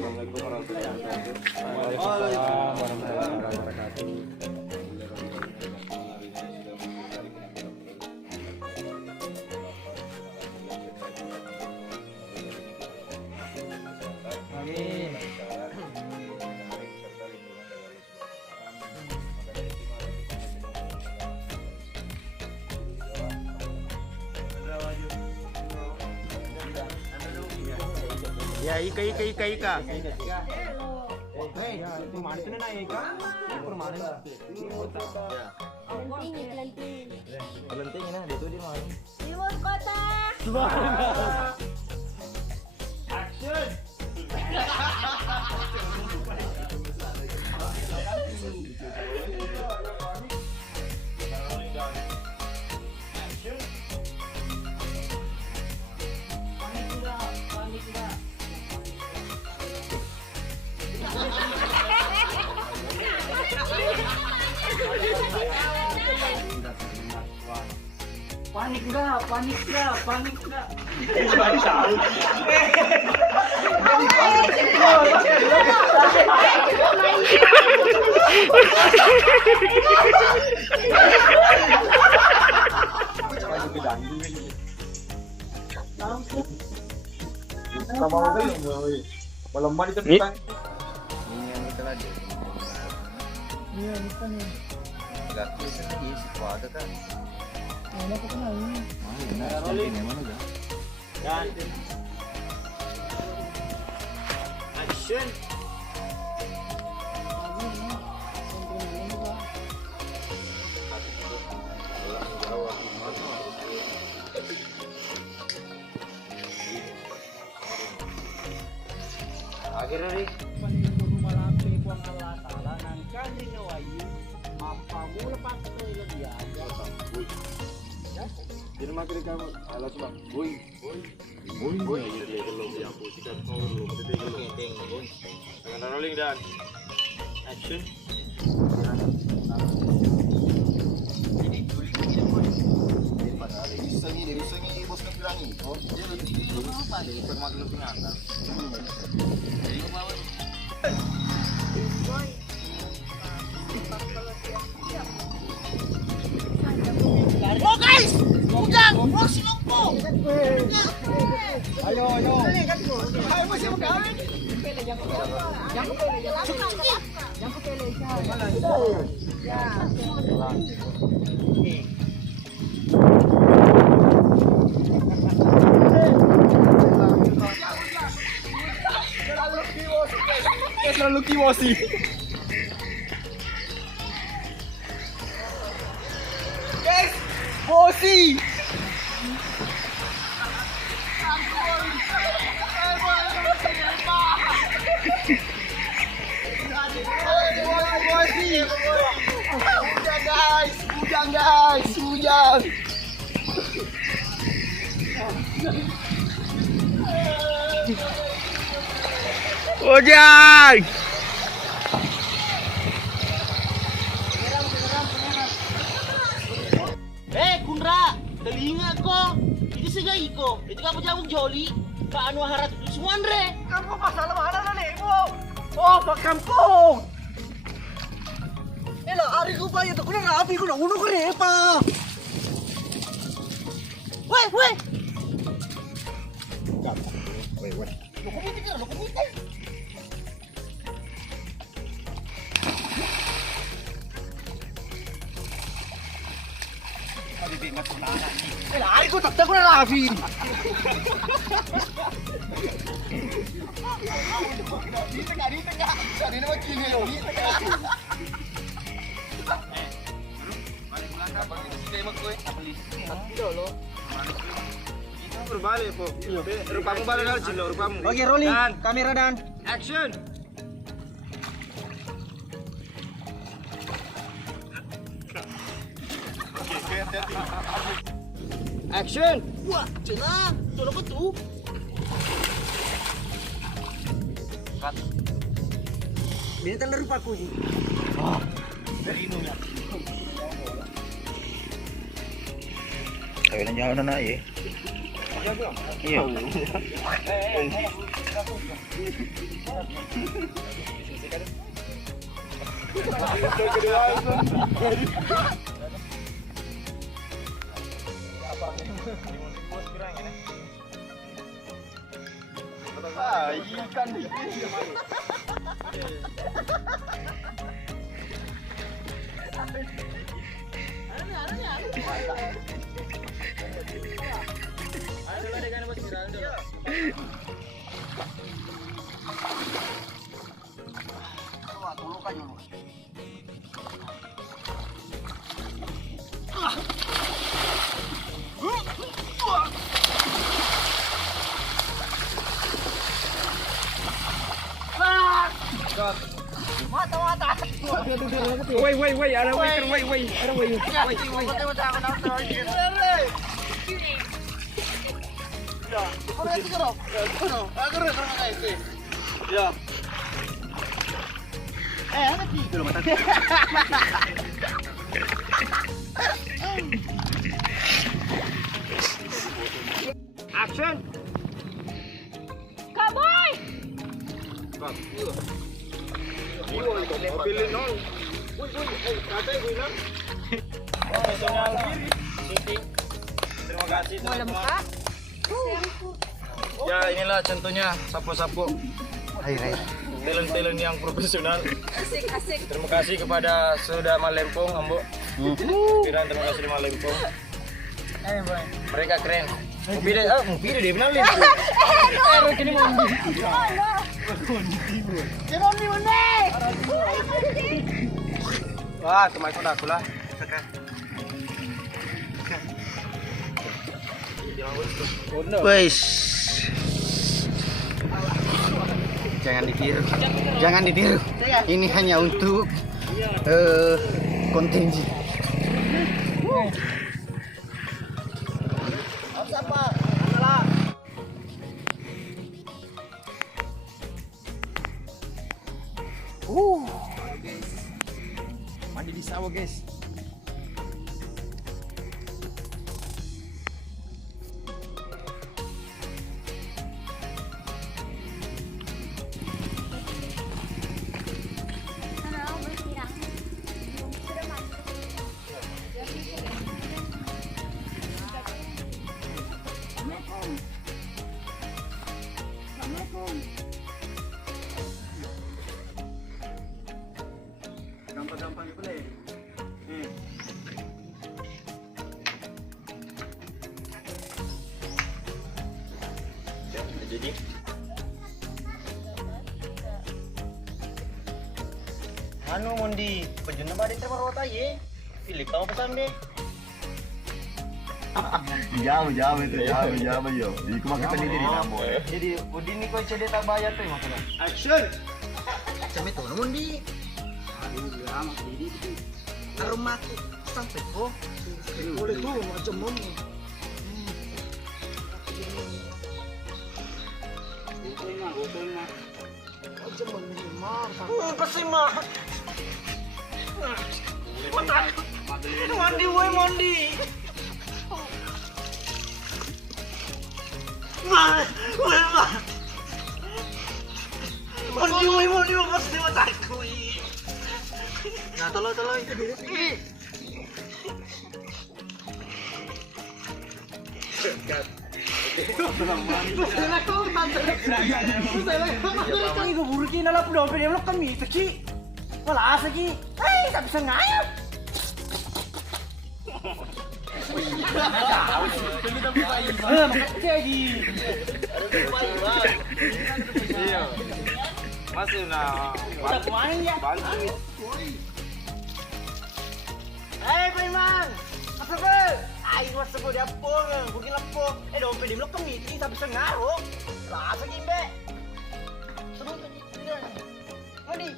Waalaikumsalam warahmatullahi wabarakatuh. Amin. Ya, ika. Hei, permanen itu na ika. Permanen. Kelenting na, dito di mo. Timur kota. Action. Panik enggak. Action. Akhirnya nih malampi po ang alatala ng kalinawayin mapamula pa ito yung diaga. Jadi materi kamu alat bang, boy. Jadi kalau dia posisikan kau dulu, jadi kalau dengan rolling dan action. Dirusangi bos kepirangi. Oh, dia lebih apa dari permakan pengangkat. Jadi bawa. Oh guys, hujan, si lumpo. Ayo. Ayo masih magkawin. Yang kupele siya. Terlalu kiwosi. Guys, bosi. Hujan guys. Hujan. Kundra, telinga ko. Ini segay ko. Itu ka pajawag joli. Paano harat itu semua Andre? Kamu masalah mana nih, Ibu? Oh, Pak Kampung. Ari ko ba ito? Kuna rapi ko na uno ko rin pa. Weh. Weh. Lo kumite. Ari ko takta ko na rapi. Dito ka. Saan naman kinilo? Dito ka. Berbalik po. Rupamu balik lagi Cilo, rupamu. Oke, rolling. Kamera dan action. Action. Wah, cenah. Tolong ko tuh. Binatang na rupaku. Dari nuna. Sabi na niya na eh. Iya. Ikan di Woi, ada woi. Ya. Action. Kaboy! Mobilin nol. Katanya gue bilang. Terima kasih teman-teman. Ya inilah contohnya sapu-sapu. Talent-talent yang profesional. Asik. Terima kasih kepada Sudah Malempong, Ambo. Piran terima kasih di Malempong. Mereka keren. Mobil dia benar lihat. Kini wah, teman aku dah lah. Wes. Jangan ditiru. Ini hanya untuk konten. Mandi di sawah, guys. Gampang itu deh. Jadi Anu mondi, pejuna badin terima rota ye. Pilih kau pesan deh. Jauh yo. Jadi cuma kita ini di Namo. Jadi udin ni kau cedek tak bayar tu masalah. Action. Sampai tu mondi. Aduh, lama ini. Aromaku sampai kok. Boleh tuh macam mana? Kasih mah. Mandi woi mandi. Mandi pasti mataku. Nah, tolong. Ini gue burukin ala pulau pedem lo kami seki. Wala seki. Hei, tak bisa ngayap. Makasih lagi. iya. Masih nah. Udah kemarin ya. Bantu. Hei, Priman. Apa bel? Ayo masuk ke dapur, bukin lapor. Dompet dia belum kemiti, tapi sengaruh. Rasa gimbe. Sebut, mandi.